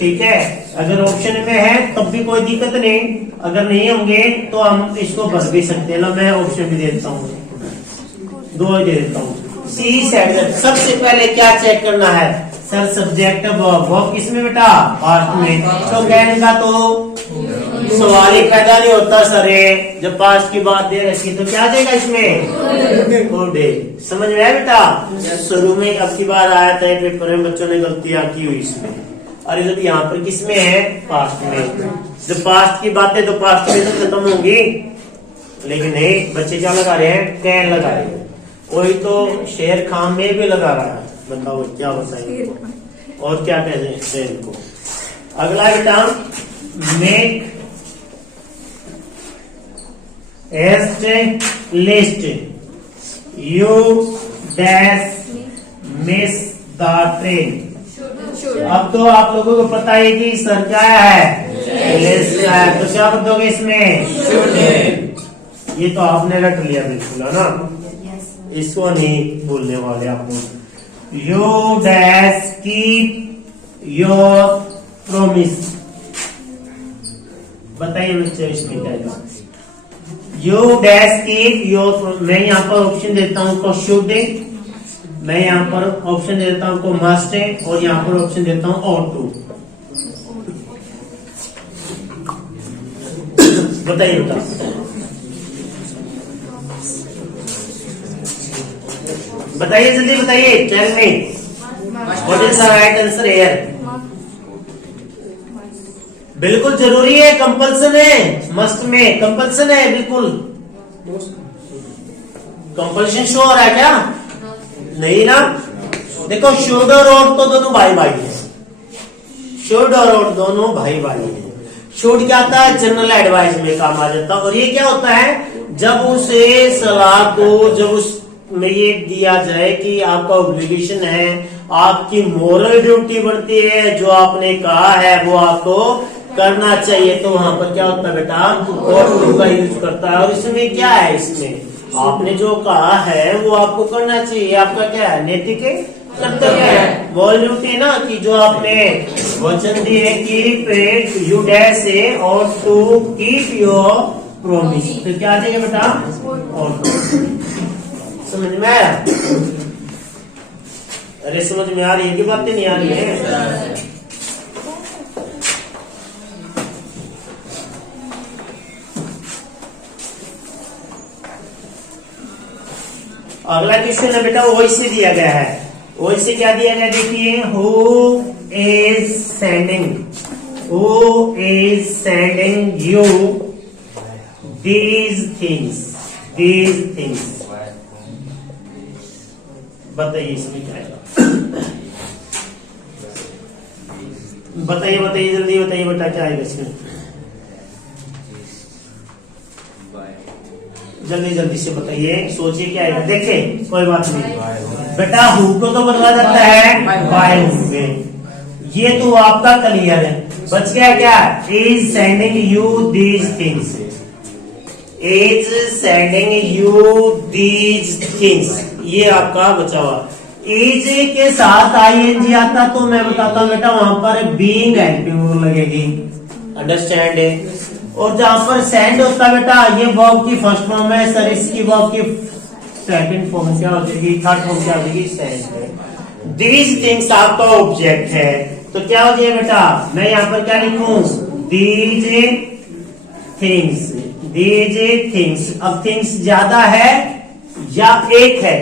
ठीक है। अगर ऑप्शन में है तब भी कोई दिक्कत नहीं, अगर नहीं होंगे तो हम इसको भर भी सकते हैं। मैं ऑप्शन भी दे देता हूँ, दो दे देता हूँ। सी सेड दैट, सबसे पहले क्या चेक करना है सर, सब्जेक्ट वर्ब किसमें बेटा, पास्ट में। तो कहने का तो सवाल ही पैदा नहीं होता सर, जब पास्ट की बात दे रखी तो क्या देगा इसमें, गुड डे। समझ में आया बेटा, शुरू में अब की बार आया था पेपर में, बच्चों ने गलतियां की हुई इसमें। अरे जब यहाँ पर किसमें है, पास्ट में। जब पास्ट की बातें तो पास्ट में तो खत्म होंगी, लेकिन नहीं बच्चे क्या लगा रहे हैं, कैन लगा रहे हैं। वही तो शेर खान में भी लगा रहा है, बताओ क्या बताएंगे और क्या कहते हैं इनको। अगला बेटा, make haste lest you dash miss the train. अब तो आप लोगों को पता है कि सर क्या है, लिस्ट है, तो क्या बताओगे इसमें, ये तो आपने रट लिया बिल्कुल, है ना, इसको नहीं भूलने वाले आप लोग। You dash keep your promise। बताइए बच्चे इसमें क्या है, You dash keep your promise। मैं यहाँ पर ऑप्शन देता हूँ को should, मैं यहाँ पर ऑप्शन देता हूँ को must, और यहाँ पर ऑप्शन देता हूँ ought to। बताइए बेटा, बताइए जल्दी बताइए, चल नहीं what is the right answer here? बिल्कुल जरूरी है, कंपल्सन है, मस्ट में कंपल्सन है, बिल्कुल कंपल्शन शो हो रहा है क्या? नहीं ना। देखो शुड और ought तो दोनों भाई भाई है, शुड और ought दोनों भाई भाई है। शुड क्या आता है? जनरल एडवाइस में काम आ जाता है। और ये क्या होता है? जब उसे सलाह को जब उसमें ये दिया जाए कि आपका ऑब्लिगेशन है, आपकी मोरल ड्यूटी बढ़ती है, जो आपने कहा है वो आपको करना चाहिए, तो वहां पर क्या होता है बेटा? ought to का यूज करता है। और इसमें क्या है? इसमें आपने जो कहा है वो आपको करना चाहिए, आपका क्या है? नैतिक कर्तव्य है, मोरल ड्यूटी ना, कि जो आपने वचन दिए कि यू डैश से और टू कीप योर प्रोमिस, तो क्या आ जाएगा बेटा? और समझ में आया? अरे समझ में आ रही है कि बातें नहीं आ रही है? अगला क्वेश्चन है बेटा वॉइस से दिया गया है। वॉइस से क्या दिया गया? देखिए, who is sending you these things बताइए इसमें क्या है? बताइए जल्दी बताइए बेटा, क्या आएगा इसमें? जल्दी से बताइए, सोचिए क्या आएगा। देखिए कोई बात नहीं बेटा, हु को तो बदला जाता है बाय हु में, ये तो आपका क्लियर है। बच गया क्या? Is sending you these things, is sending you these things, ये आपका बचा हुआ। इज के साथ आईएनजी आता तो मैं बताता हूं बेटा, वहां पर बीइंग हेल्पिंग लगेगी, अंडरस्टैंड। और जहां पर सेंड होता है बेटा, ये वर्ब की फर्स्ट फॉर्म है सर, इसकी वर्ब की सेकंड फॉर्म क्या हो जाएगी? थर्ड फॉर्म क्या हो जाएगी? सेंड। दीज थिंग्स आपका ऑब्जेक्ट है, तो क्या हो जाएगा बेटा? मैं यहाँ पर क्या लिखूं? These things. अब थिंग्स ज्यादा है या एक है?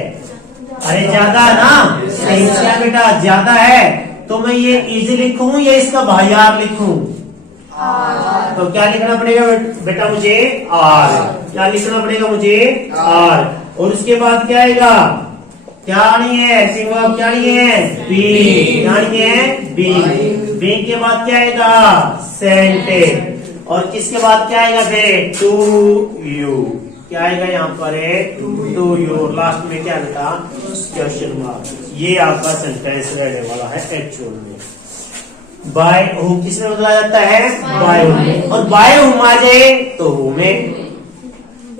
अरे ज्यादा है ना, थिंग्स क्या बेटा? ज्यादा है, तो मैं ये इज लिखूं या इसका भाईयार लिखूं? तो क्या लिखना पड़ेगा बेटा मुझे? आर। क्या लिखना पड़ेगा मुझे? आर। और उसके बाद क्या आएगा? क्या नहीं है? सिंगल क्या नहीं है? बी। क्या नहीं है? बी के बाद क्या आएगा? सेंट। और किसके बाद क्या आएगा फिर? To you. क्या आएगा यहाँ पर? To you. लास्ट में क्या बेटा? Question mark. ये आपका सेंटेंस रहने वाला है एक्चुअल में। बाय हु किसमें बदला जाता है? बाय हु में। और बाय हु आ जाए तो हु में।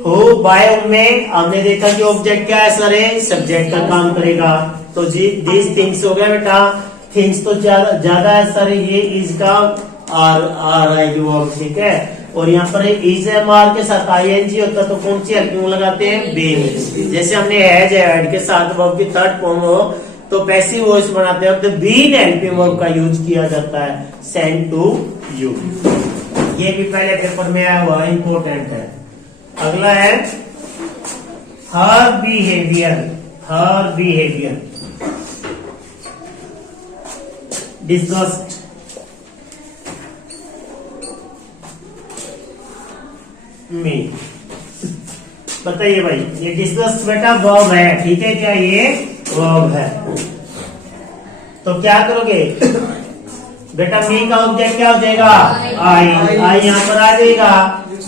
हु बाय हु में हमने देखा कि ऑब्जेक्ट क्या है सर? सब्जेक्ट का काम करेगा, तो जी दीज थिंग्स हो गया बेटा। थिंग्स तो ज्यादा है सर, ये इज का आर आएगी वर्ब, ठीक है। और यहाँ पर इज एम आर के साथ आईएनजी होता तो कौन सी हेल्पिंग लगाते हैं? बीइंग। जैसे हमने हैज एड के साथ वर्ब की थर्ड फॉर्म हो तो पैसिव वॉइस बनाते हैं तो बीइंग हेल्पिंग वर्ब का यूज किया जाता है, सेंड टू यू। ये भी पहले पेपर में आया हुआ, इंपॉर्टेंट है। अगला है हर बिहेवियर डिस्गस्ट मी। बताइए भाई, ये डिस्गस्ट बेटा वर्ब है, ठीक है क्या? ये वर्ब है, तो क्या करोगे बेटा? मी का ऑब्जेक्ट क्या हो जाएगा? आई। आई यहाँ पर आ जाएगा।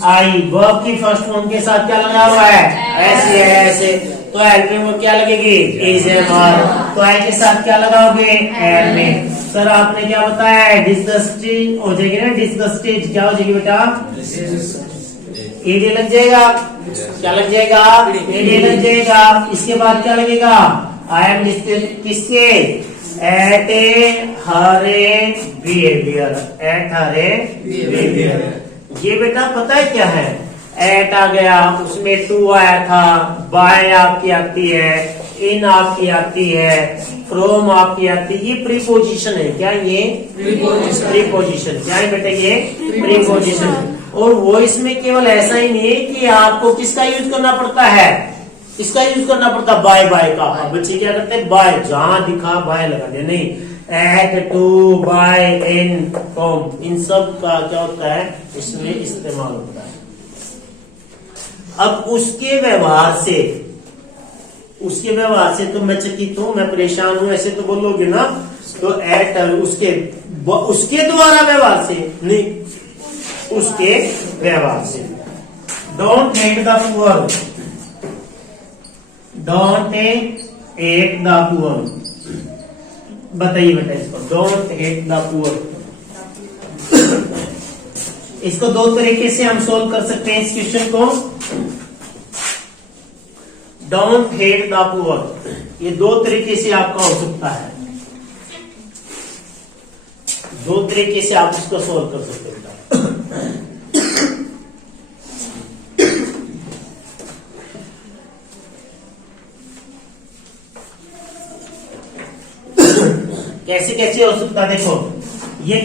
आई वर्ब की फर्स्ट फॉर्म के साथ क्या लगा हुआ है? ऐसे है, ऐसे, तो हेल्पिंग वर्ब क्या लगेगी? Is am are. तो आई के साथ क्या लगाओगे? एम में। सर आपने क्या बताया? डिस्गस्टेड हो जाएगी ना, डिस्गस्टेड क्या हो जाएगी बेटा? एडी लग जाएगा। क्या लग जाएगा? एडी लग जाएगा। इसके बाद क्या लगेगा? आई एम किसके? At her behaviour, at her behaviour. ये बेटा पता है क्या है? एट आ गया, उसमें टू आया था, बाय आपकी आती है, इन आपकी आती है, फ्रॉम आपकी आती है। ये प्रीपोजिशन है क्या? ये प्रीपोजिशन क्या है बेटा? ये प्रीपोजिशन। और वॉइस में केवल ऐसा ही नहीं है कि आपको किसका यूज करना पड़ता है? इसका यूज करना पड़ता बाय बाय का। बच्चे क्या करते हैं, बाय जहां दिखा बाय लगा दिया, नहीं at, to, by, in, from, इन सब का क्या होता है इसमें इस्तेमाल होता है। अब उसके व्यवहार से तो मैं चकित हूं, मैं परेशान हूं, ऐसे तो बोलोगे ना, तो एट उसके द्वारा व्यवहार से नहीं, उसके व्यवहार से। Don't hate the poor, don't hate the poor, बताइए बेटा इसको, डोंट हेट द पुअर। इसको दो तरीके से हम सोल्व कर सकते हैं इस क्वेश्चन को। डोंट हेट द पुअर, ये दो तरीके से आपका हो सकता है, दो तरीके से आप इसको सोल्व कर सकते हैं। कैसे कैसे हो सकता है, देखो ये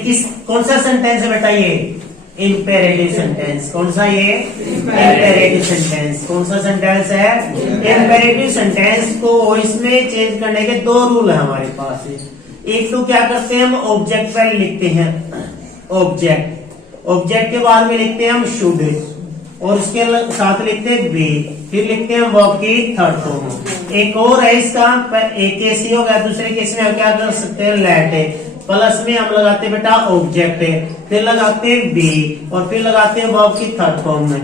कौन सा सेंटेंस है बेटा, ये इंपेरेटिव सेंटेंस। कौन सा ये इंपेरेटिव सेंटेंस, कौन सा सेंटेंस है इंपेरेटिव सेंटेंस। को इसमें चेंज करने के दो रूल है हमारे पास। एक तो क्या करते हैं हम ऑब्जेक्ट पहले लिखते हैं, ऑब्जेक्ट के बाद में लिखते हैं हम शुड, और उसके साथ लिखते हैं बी, फिर लिखते हैं वर्ब की थर्ड फॉर्म। एक और है इसका, एक केस ही हो गया, दूसरे केस में हम क्या कर सकते हैं लेट है, प्लस में हम लगाते हैं बेटा ऑब्जेक्ट है, फिर लगाते हैं बी, और फिर लगाते हैं वर्ब की थर्ड फॉर्म में।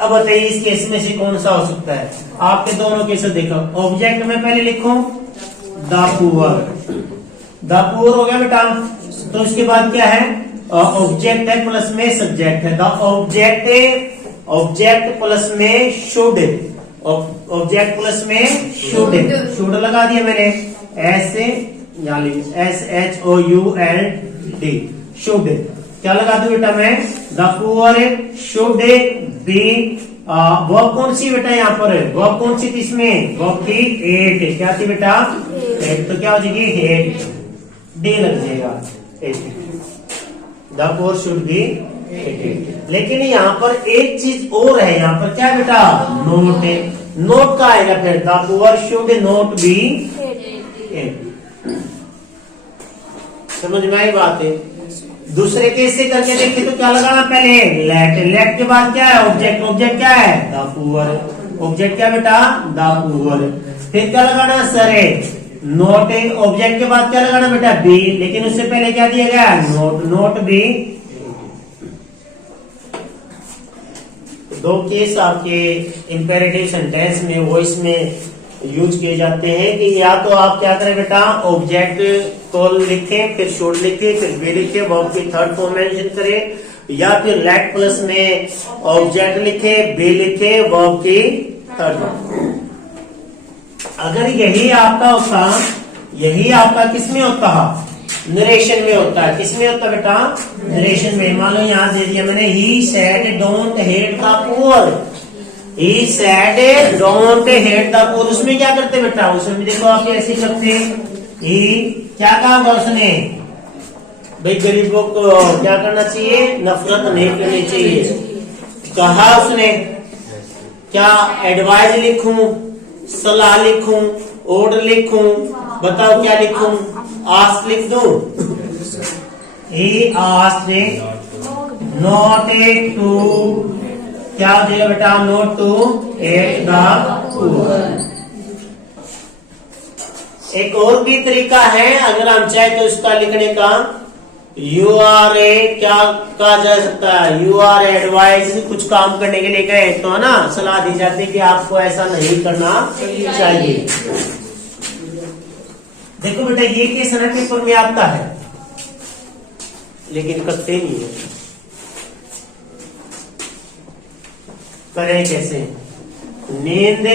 अब बताइए इस केस में से कौन सा हो सकता है। आपके दोनों केस देखो, ऑब्जेक्ट में पहले लिखो द पुअर हो गया बेटा, तो इसके बाद क्या है ऑब्जेक्ट है प्लस में सब्जेक्ट है, द ऑब्जेक्ट प्लस में शुड, ऑब्जेक्ट प्लस में शुड लगा दिया मैंने, ऐसे SHOULD, शुड। क्या लगा दूं बेटा मैं, the poor should be, verb कौन सी बेटा यहाँ पर, वर्ब कौन सी थी इसमें, वर्ब थी हेट, क्या थी बेटा हेट, तो क्या हो जाएगी हेट, डी लग जाएगा, the poor should be hated. लेकिन यहाँ पर एक चीज और है, यहाँ पर क्या बेटा नोट है, नोट का आएगा फिर, the poor should not be hated. समझ में आई बात है। दूसरे केस से करके देखिए तो क्या लगाना पहले लेट के बाद क्या है ऑब्जेक्ट क्या है द पुअर, ऑब्जेक्ट क्या बेटा द पुअर, फिर क्या लगाना सर नोट, ऑब्जेक्ट के बाद क्या लगाना बेटा बी, लेकिन उससे पहले क्या दिया गया नोट बी। दो केस आपके इंपेरेटिव सेंटेंस में वॉइस में यूज किए जाते हैं कि या तो आप क्या करें बेटा ऑब्जेक्ट को लिखें, फिर शुड लिखें, फिर बी लिखें, वर्ब की थर्ड फॉर्म मेंशन करें, या फिर लेट प्लस में ऑब्जेक्ट लिखे, बी लिखे, वर्ब की थर्ड फॉर्म। अगर यही आपका होता, यही आपका किसमें होता है नरेशन में होता है, किसमें होता है बेटा नरेशन में। मान लो यहां दे दिया मैंने he said don't hate the poor, he said don't hate the poor, उसमें क्या करते बेटा, उसमें देखो आप ऐसे करते, ही क्या कहा होगा उसने भाई गरीबों को क्या करना चाहिए नफरत नहीं करनी चाहिए, कहा उसने क्या एडवाइस लिखूं, सलाह लिखूं, ऑर्डर लिखूं, बताओ क्या लिखूं, आस्क लिख दूं, he asked not to क्या हो जाएगा बेटा not to hate the poor। एक और भी तरीका है अगर हम चाहे तो इसका लिखने का, यू आर ए क्या कहा जा सकता है, यू आर एडवाइस, कुछ काम करने के लिए गए तो है ना सलाह दी जाती है कि आपको ऐसा नहीं करना चाहिए। देखो बेटा ये केस है ना पेपर में आता है लेकिन करते नहीं है, करें कैसे, नींद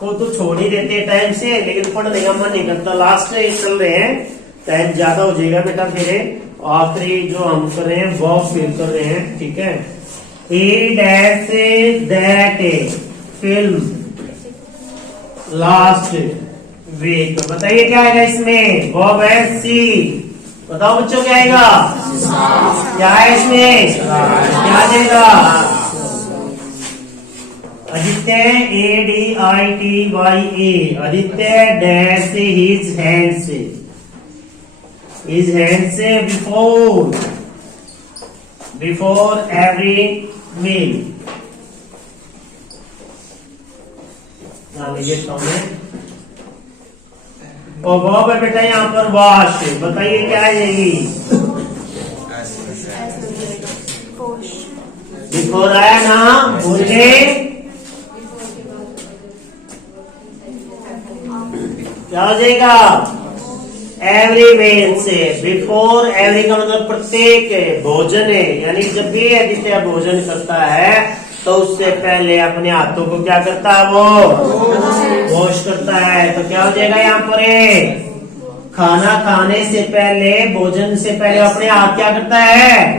को तो छोड़ ही देते हैं टाइम से, लेकिन पढ़ने का मन नहीं करता, लास्ट में चल रहे हैं टाइम ज्यादा हो जाएगा बेटा, फिर आखिरी जो हम कर रहे हैं वर्ब फिल कर रहे हैं, ठीक है। he dashes that film last week, बताइए क्या आएगा इसमें, वर्ब है सी, बताओ बच्चों क्या आएगा, क्या है इसमें, क्या आ जाएगा, Aditya ADITYA Aditya dash his hand से बिफोर एवरी मील। और वर्ब है बेटा यहाँ पर वॉश। बताइए क्या आ जाएगी? बिफोर आया ना, बोलिए। क्या हो जाएगा? एवरी मील से। बिफोर एवरी का मतलब प्रत्येक भोजन है, यानी जब भी आदित्य भोजन करता है तो उससे पहले अपने हाथों को क्या करता है? वो वॉश करता है। तो क्या हो जाएगा यहाँ पर? खाना खाने से पहले, भोजन से पहले अपने हाथ क्या करता है?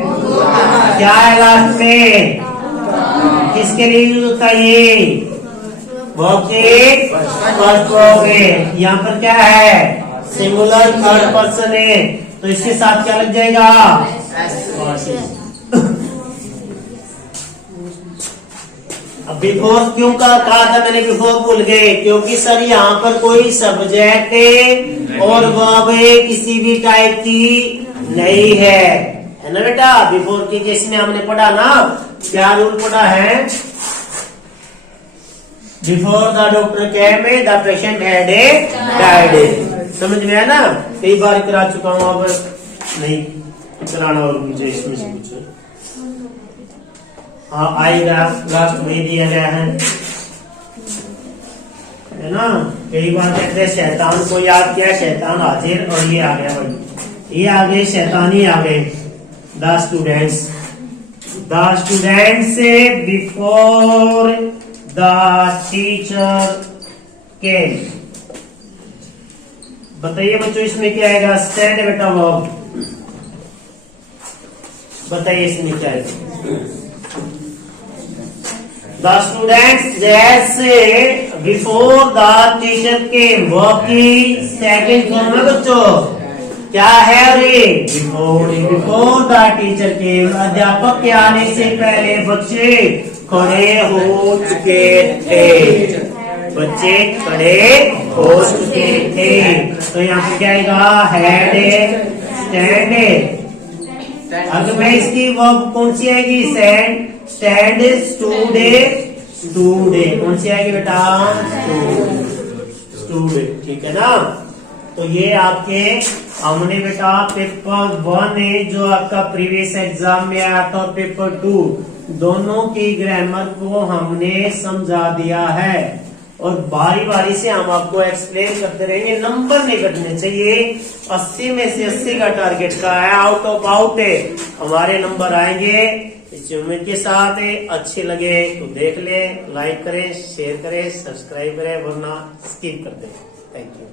क्या है लास्ट में? किसके लिए यूज होता है ये? यहाँ पर क्या है? सिंगुलर थर्ड पर्सन है, तो इसके साथ क्या लग जाएगा? अब बिफोर क्यों कहा था मैंने? बिफोर भूल गए क्योंकि सर यहाँ पर कोई सब्जेक्ट और वर्ब किसी भी टाइप की नहीं है ना बेटा। बिफोर के केस में हमने पढ़ा ना, क्या रूल पढ़ा है? Before the doctor came the patient had died. समझ में आया ना? कई बार करा चुका हूँ, अब नहीं कराना और मुझे इसमें से कुछ। हाँ आएगा, लास्ट में दिया गया है ना। कई बार कहते हैं शैतान को याद किया, शैतान हाजिर, और ये आ गया भाई, ये आ गए, शैतान ही आ गए। The students before the teacher came. बताइए बच्चों इसमें क्या आएगा? स्टैंड बेटा वर्ब। बताइए इसमें क्या आएगा? द स्टूडेंट्स जैसे before the teacher came, verb की सेकंड फॉर्म है बच्चों। क्या है रे? बिफोर द टीचर केम, अध्यापक के आने से पहले बच्चे खड़े हो चुके थे। बच्चे खड़े हो चुके थे। तो यहाँ पे क्या आएगा? Had stand. अगर मैं इसकी वर्ब कौन सी आएगी? Stand study. कौन सी आएगी बेटा? स्टूडे। ठीक है ना? तो ये आपके हमने बेटा पेपर 1 है जो आपका प्रीवियस एग्जाम में आया था, और पेपर 2 दोनों की ग्रामर को हमने समझा दिया है, और बारी बारी से हम आपको एक्सप्लेन करते रहेंगे। नंबर नहीं घटने चाहिए। 80 में से 80 का टारगेट का है, आउट ऑफ आउट है हमारे नंबर आएंगे। इस उम्मीद के साथ अच्छे लगे तो देख ले, लाइक करें, शेयर करें, सब्सक्राइब करें, वरना स्किप कर दें। Thank you.